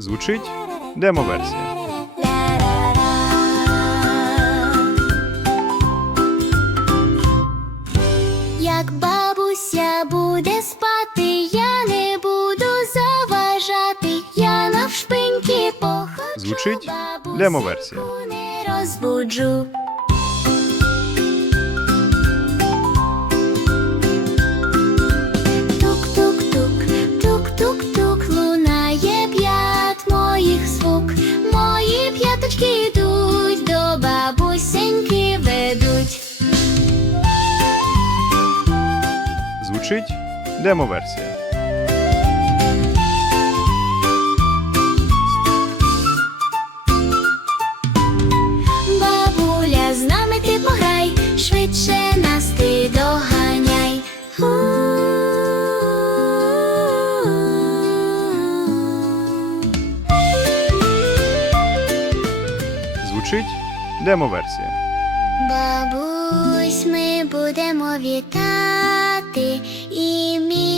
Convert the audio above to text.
Звучить демоверсія. Як бабуся буде спати, я не буду заважати. Я навшпиньки походжу, Звучить демоверсія. не розбуджу. Звучить демоверсія. Бабуля, з нами ти пограй, швидше нас ти доганяй. Звучить демоверсія. Бабусь, ми будемо вітати って意味